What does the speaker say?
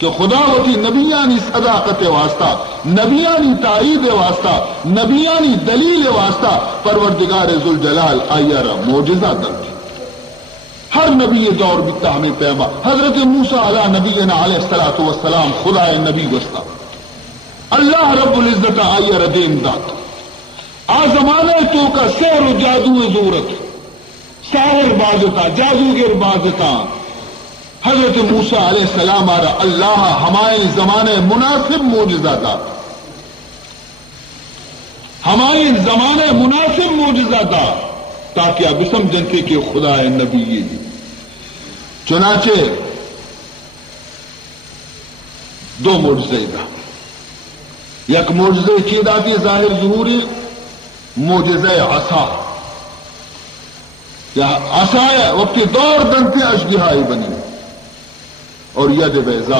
کہ خدا ہوتی نبیانی صداقت واسطہ، نبیانی تائید واسطہ، نبیانی دلیل واسطہ پروردگار ذوالجلال آئیارا معجزہ درد ہر نبی دور بتا ہمیں پیما حضرت موسیٰ علی نبینا علیہ الصلوۃ والسلام خدا نبی وسطہ اللہ رب العزت آئیارا دیم دات آ زمانے تو کا سحر و جادو ضرورت ساحر بازتا جادوگر بازتا حضرت موسیٰ علیہ السلام آرہا اللہ ہمارے زمانے مناسب معجزہ تھا، ہمارے زمانے مناسب معجزہ تھا تاکہ اب سمجھیں تھے کہ خدا نبی یہ چنانچہ دو معجزے تھا، یک معجزے چیدہ کی ظاہر ظہوری معجزہ عصا یا عصا وقتی دور دنتے اشبہائی بنی اور ید بیضا